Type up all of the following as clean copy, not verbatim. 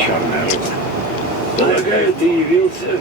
Черная рыба. Полагаю, ты явился...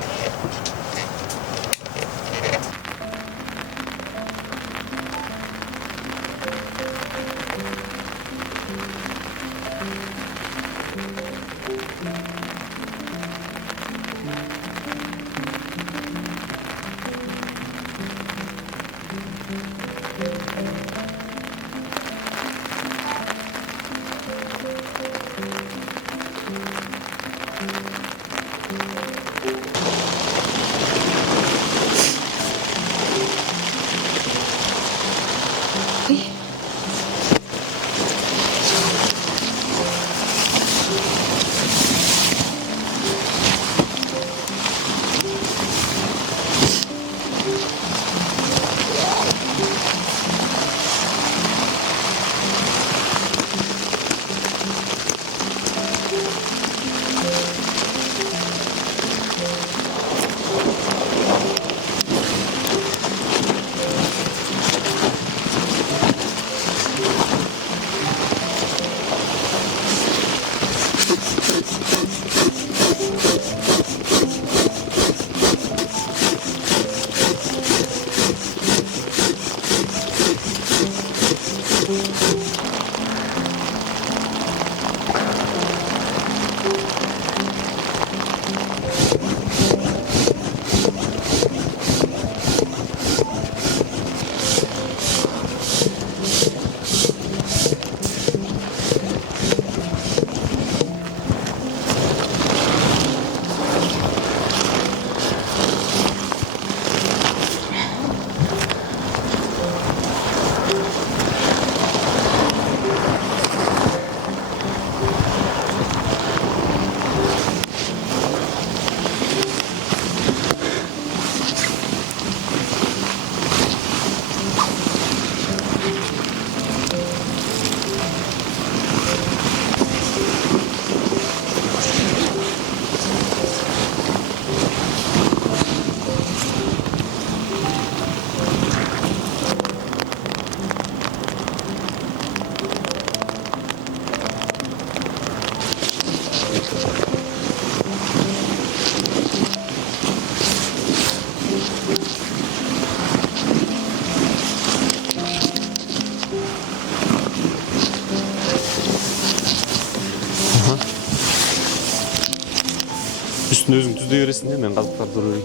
Üstünde özün tuzda yöresinde hemen kalıplar duruyor.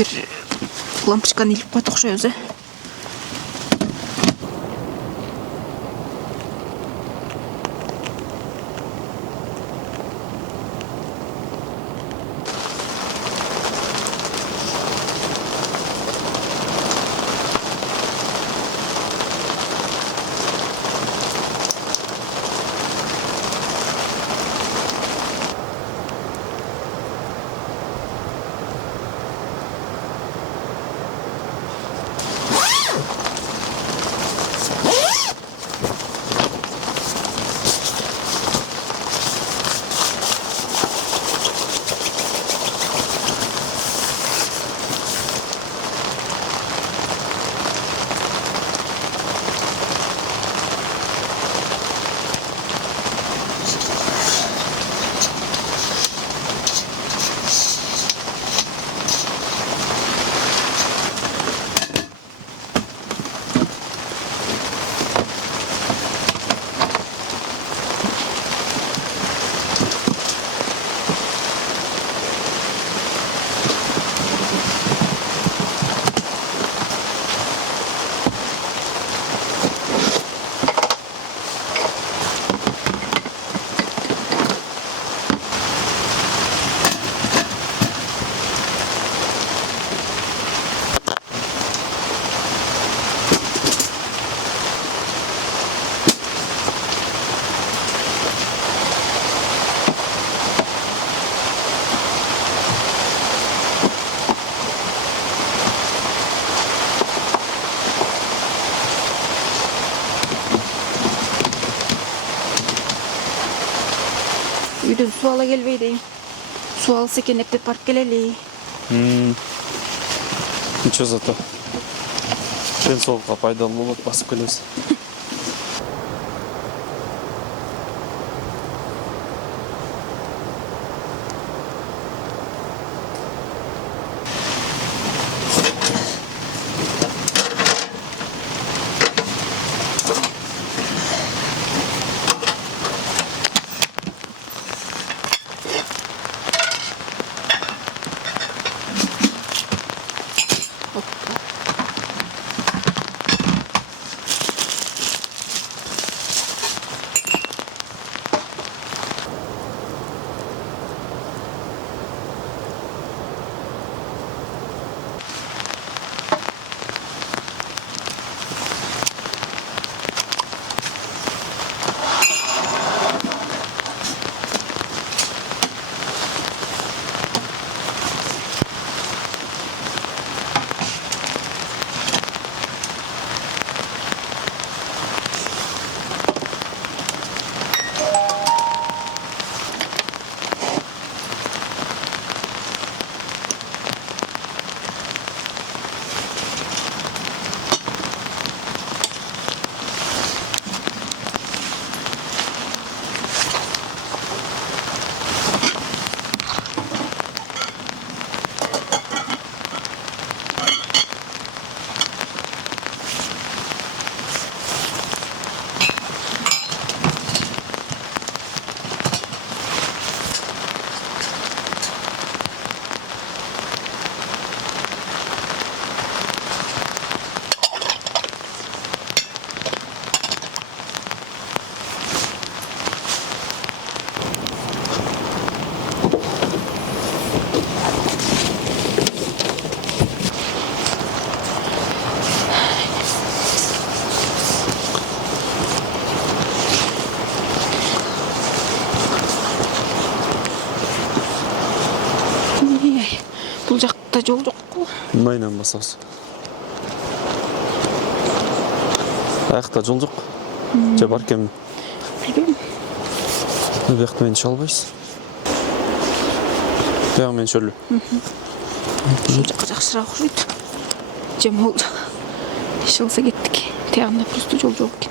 Бир лампочканы илип коет окшойбуз, э? Үйдөн суу ала келбей дейм. Суу алса экен эптеп барып келели. Ничего зато. Денсаулыққа пайдалы болады, басып келесіз. Бул жакта жол жокку. Майнан басабыз. Аяқта жол жоқ. Же бар кем? Билбейм. Бияқта мен іше албайсыз. Бияқ мен шөлі. Ушул жакка жакшыраак окшойт. Же могул жак. Иш алса кеттик. Тиягында просто жол жок экен.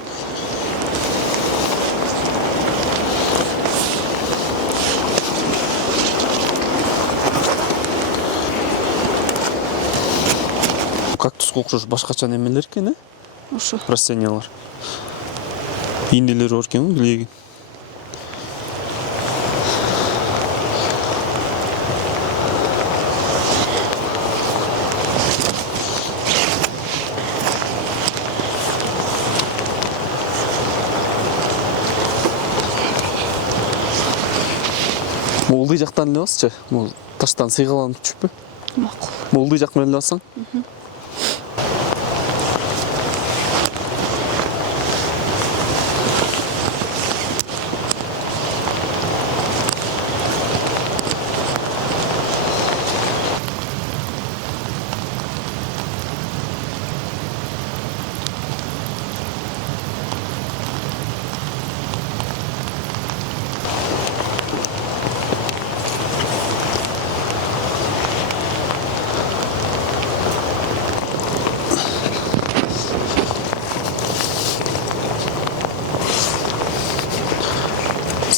Кактусқа окшош башкача немелер экен, э? Ошо. Растениялар. Индилер бар экен, билегин. Молдый жақтан іле басшы. Таштан сыйғаланып түшпі. Мақұл. Молдый жақ мен іле басаң.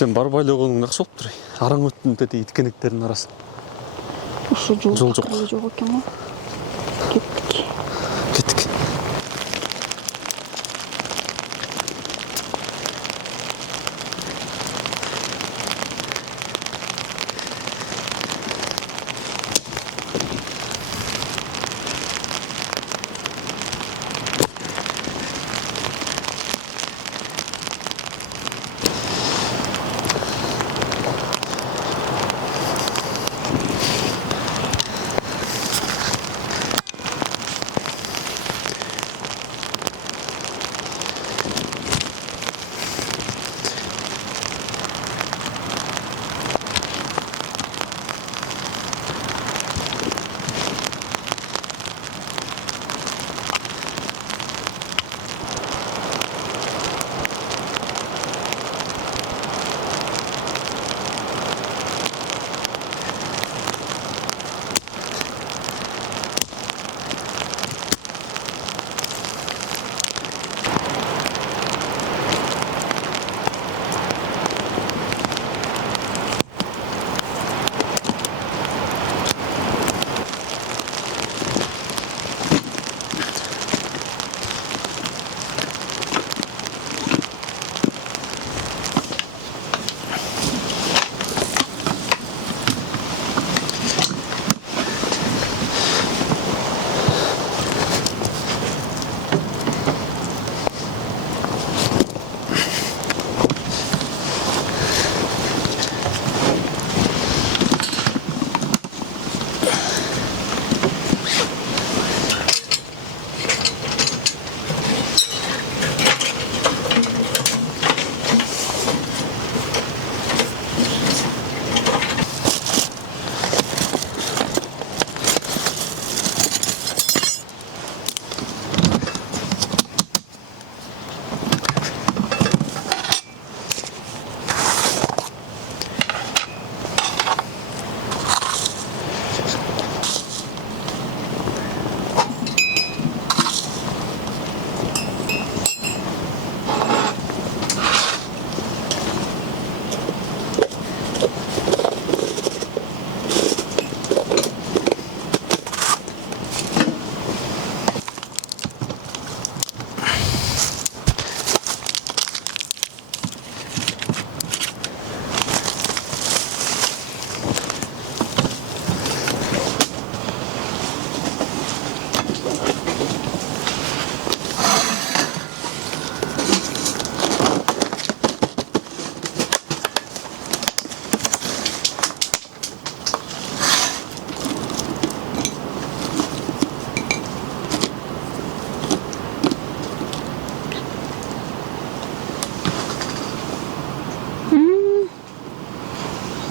Сен бар байлығының нақшы болып тұр. Араң өттің деді иткенектердің арасы. Ұшы жол Жол жоқ. жоқ екен ғой. Кеттік. Кеттік.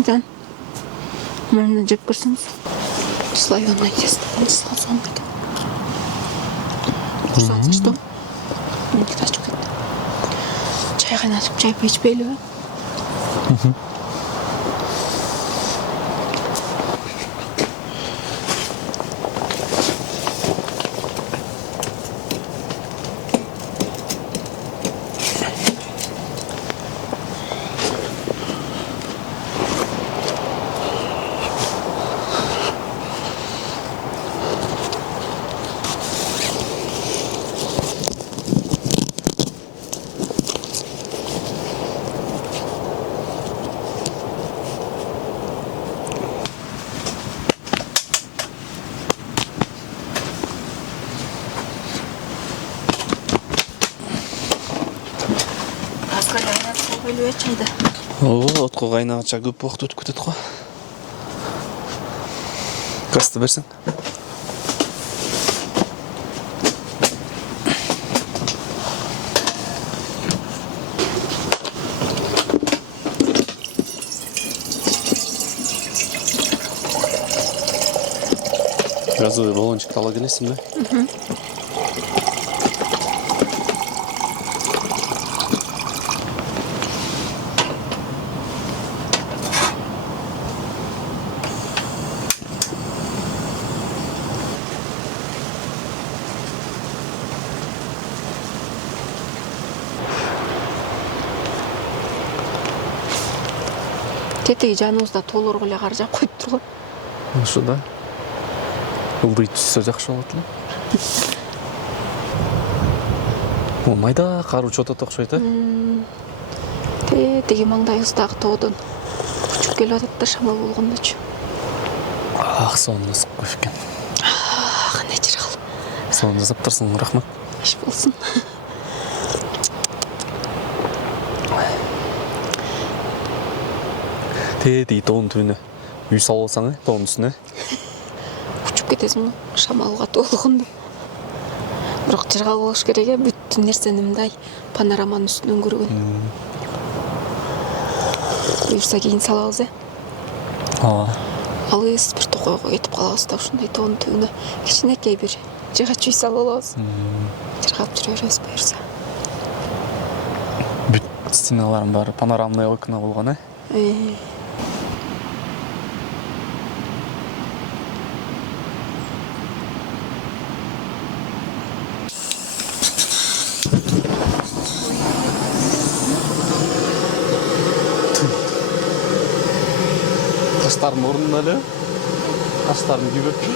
Жан, мұрнын жеп көрсеңіз. Славянный тесто. Салсон екен. Курсансы что? Мен тастап кетті. Чай қайнатып, чай печпейлі бе? Böyle çayda. Отқа қайнағанша көп уақыт өтіп кетеді ғой. Газды берсең. Газовый баллончик ала келесің бе? Тетеги жаныбызда толорго эле кар жаап коюп турган. Ошо да. Ылдый түссө жакшы болот эле. О, майда кар учуп атат окшойт, Тетеги маңдайыбыздагы тоодон учуп келип атат да шамал болгондочу. Сонун ысып коюп экен. Кандай жыргал. Сонун жасаптырсың, рахмат. Иш болсун. Тетеги тоонун түбүнө үй салып алсаң, тоонун үстүнө. Учуп кетесиң го, шамал катуу болгондо. Бирок жыргал болуш керек бүттүн нерсени мындай панораманын үстүнөн көргөн. Буюрса кийин салабыз, Алыс бир токойго кетип калабыз да ушундай тоонун түбүнө кичинекей бир жыгач үй салып алабыз. Жыргап жүрө беребиз буюрса. Бүт стеналарын баары панорамный окна болгон, Таштардын ордунда эле таштарын күйбөпчү.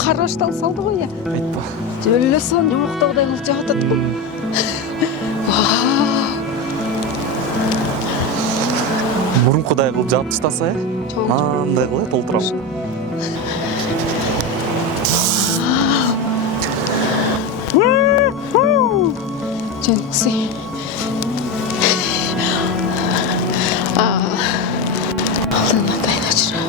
Кар башталып салды го, Айтпа. Жөн эле сон жумуктогудай кылып жаап атат го. Мурункудай кылып жаап таштаса, мындай кылып толтурам. Жөнсү. Алдына тайна жүрө.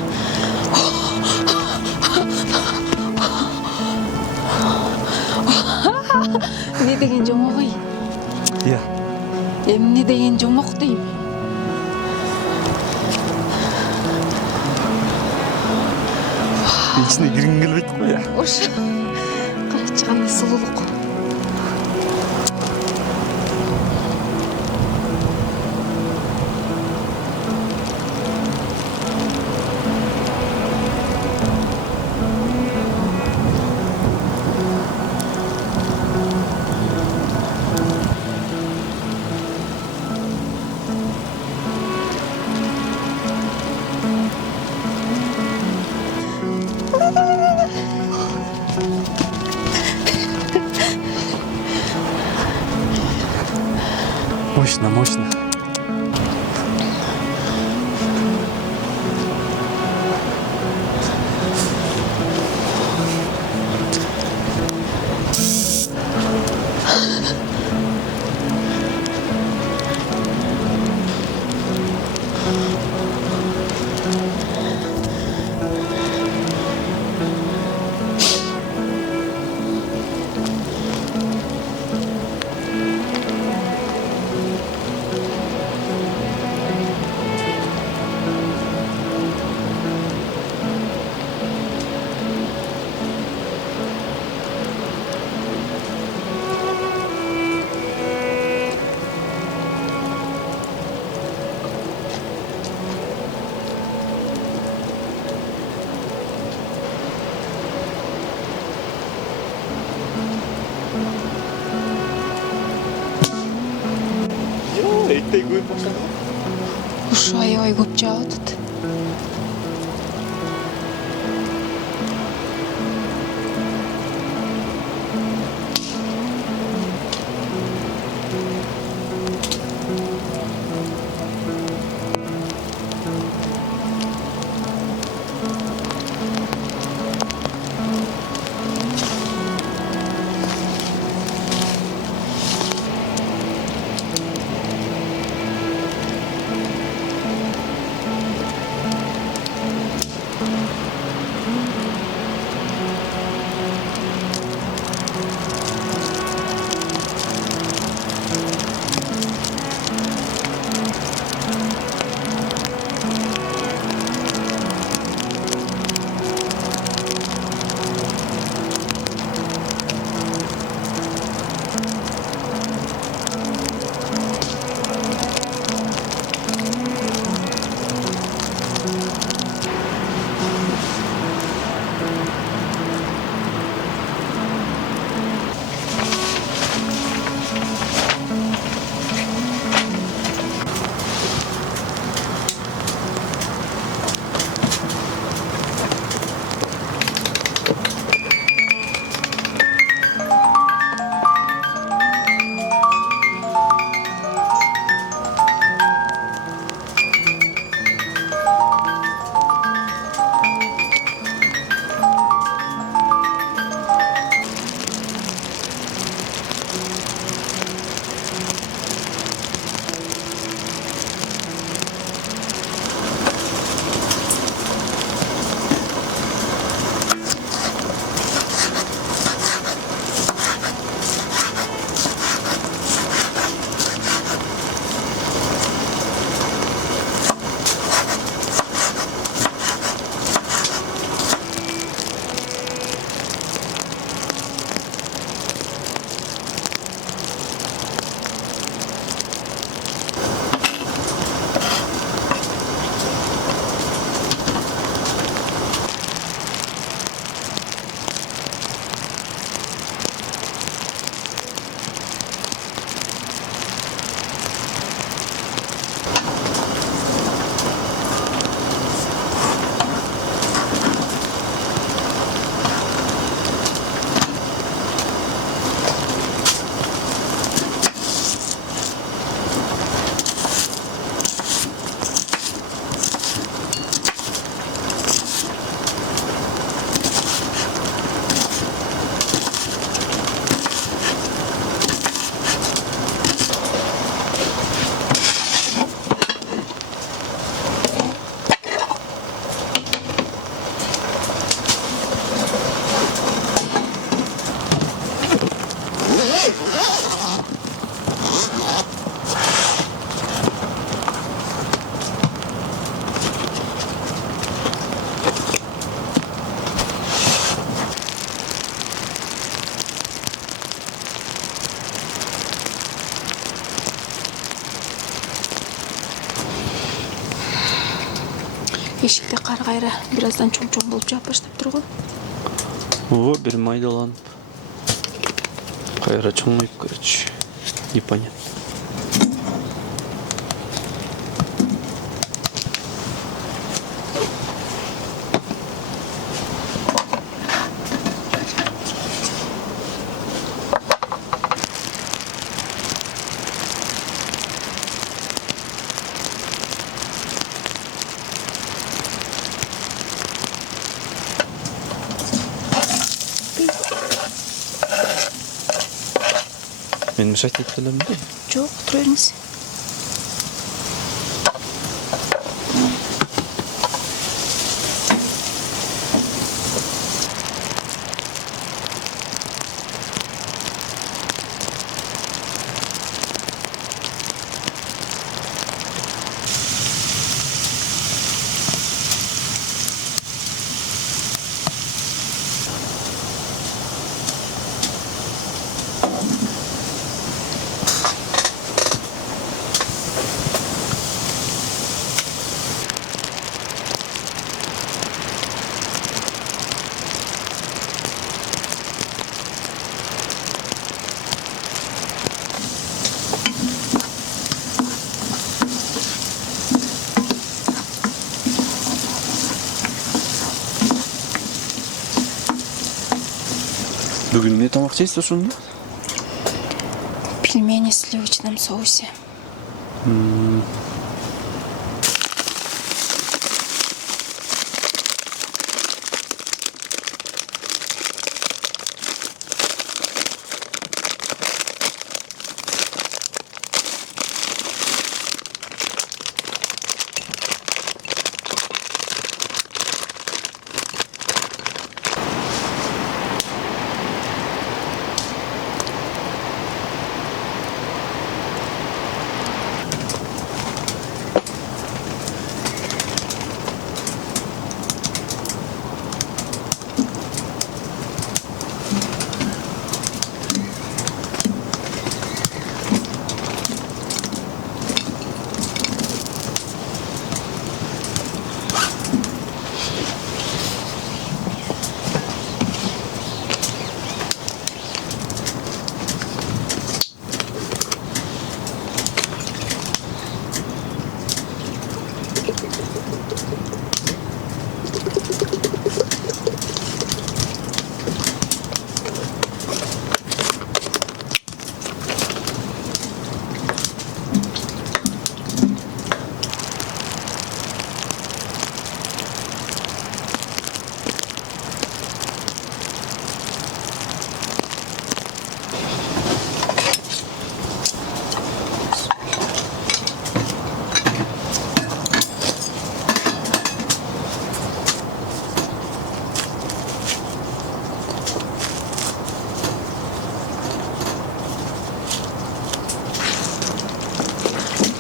Не деген жомок ой. Эмне деген жомок дейм. İçine girin келбейт го, Ошо. Карачы кандай сулуулук. Мощно, мощно. Эйттэй көп болсаң. Ушу аябай көп жаап атат. Ешікте қар қайра біраздан чоң-чоң болып жауап баштап тұр ғой. О, бір майдаланып. Қайра чоңайып, короче. Непонятно. Мен мешать етіп тұрдым ба? Жоқ, тұра беріңіз. Бүгін не тамақ жейсіз ошондо? Пельмени в сливочном соусе.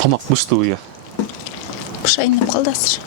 Тамақ бышты я. Пышайынып қалды азыр.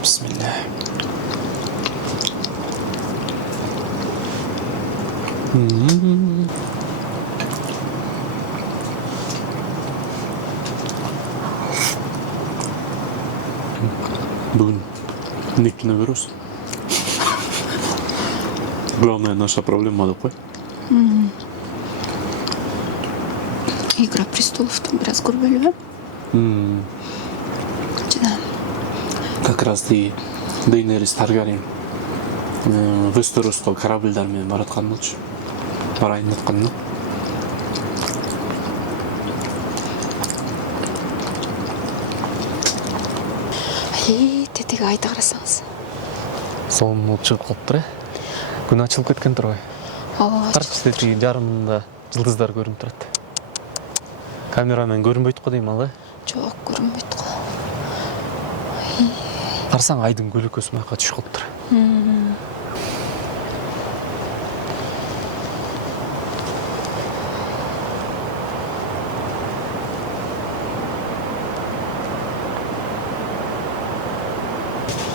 Bismillah. Бүгін не кино көресің? Главная наша проблема да қой. Игра престолов-то біраз көрбелі. Жана. Как раз Дейнерис Таргариен Вестеросқа корабльдармен баратқан болчу. Барайын жатқан. Тетеге айта қарасаңыз. Соның от шығып қалыптыр, күн ашылып кеткен тұр ғой. Қарсы тетеге жарымында жылдыздар көрініп тұрады. Камерамен көрінбейді қой деймін, алды? Жоқ, көрінбейді қой. Қарсаң айдың көлөкөсі маққа түшіп қалыптыр.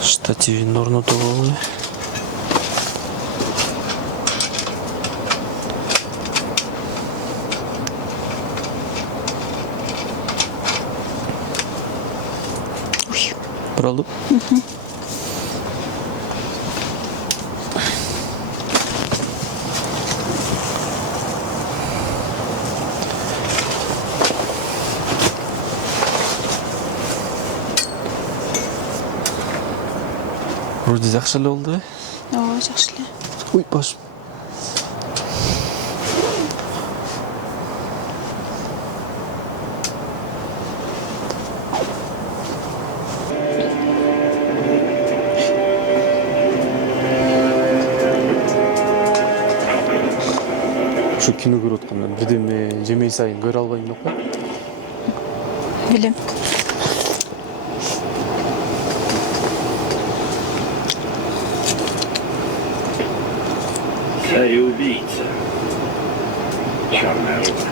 Штативин орнатып алды. Правда? Вроде жақсы эле болду. Ооба, жакшы эле. Ой, башым. Ушу кино көрүп атканда бирдеме жемей сайын көрө албайм деп коет. Билем. Царь-убийца. Черная рука.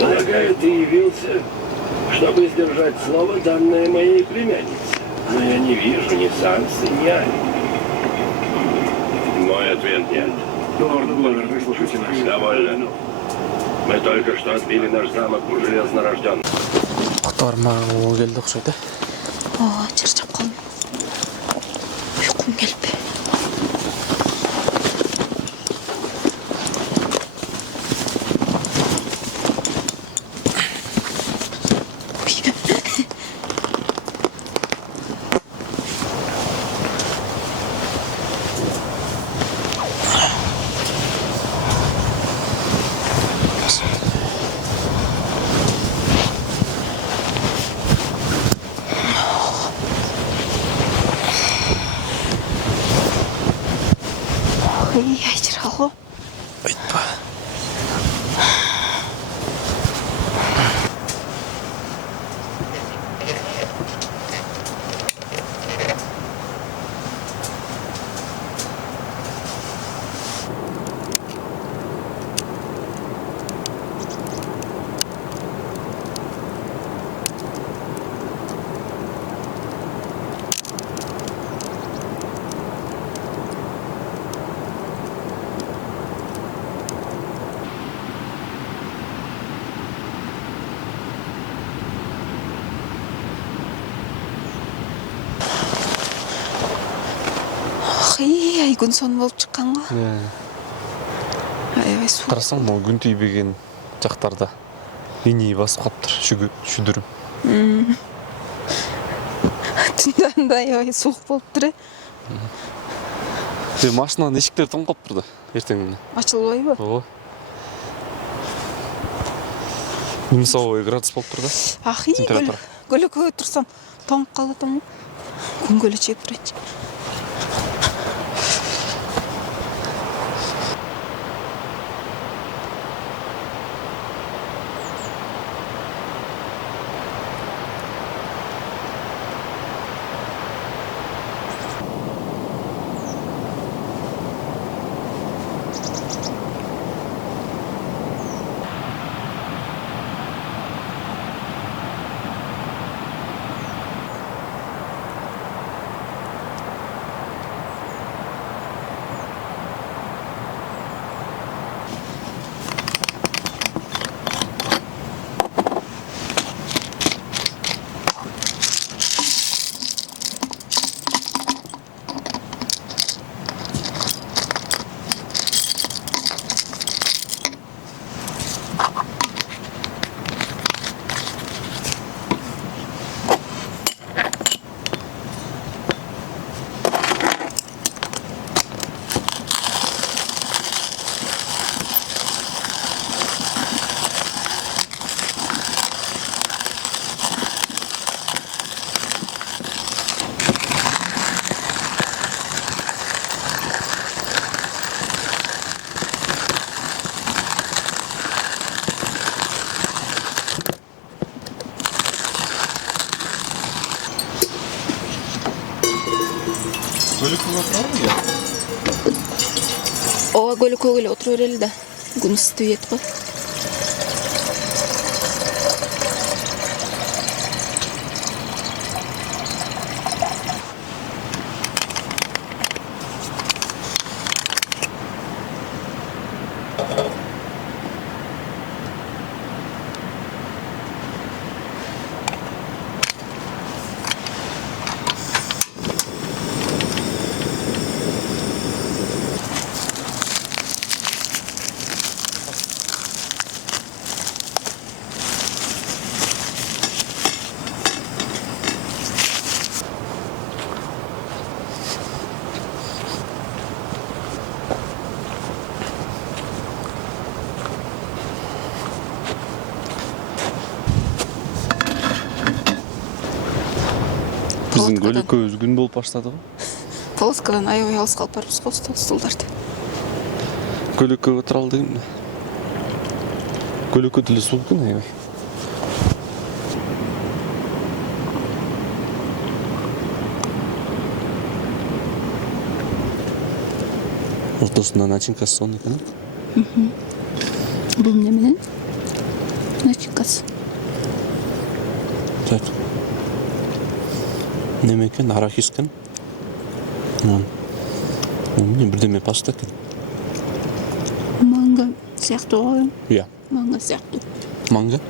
Полагаю, ты явился, чтобы сдержать слово, данное моей племяннице. Но я не вижу ни Сансы, ни Ани. Мой ответ нет. Лорд, выслушайте нас. Довольно. Мы только что отбили наш замок у железнорожденных. Ктармагы келди окшойт э. Ооба, чарчап калдым. Уйкум келип. Айжыралы. Айтпа. Ай, күн сон болуп чыккан го. Аябай суук. Карасаң, могу күн тийбеген жактарда линия басып калыптыр, шүдүрүм. Түндө анда аябай суук болуптур э. Машинанын эшиктери тоң калыптыр да, эртеңинде. Ачылбайбы? Ооба. -9 градус болуптур да. Ахи, Температура. көлөкөгө турсам тоңуп калат эми. Күнгө эле чейип турайчы. Ооба, көлөкөгө эле отура берели да. Күн ысытып ийет го. Биздин көлөкөбүз күн болуп баштады го. Полоскадан аябай алыс калып барбыз го стулдарды. Көлөккө отура алдым. Көлөкө деле суу экен аябай. Ортосунда начинкасы сонун экен. Бул эмне менен? Начинкасы. Так. Неме экен? Арахис экен. Эмне бирдеме паста экен. Манго сыяктуу го. Иә. Манго сыяктуу. Манго.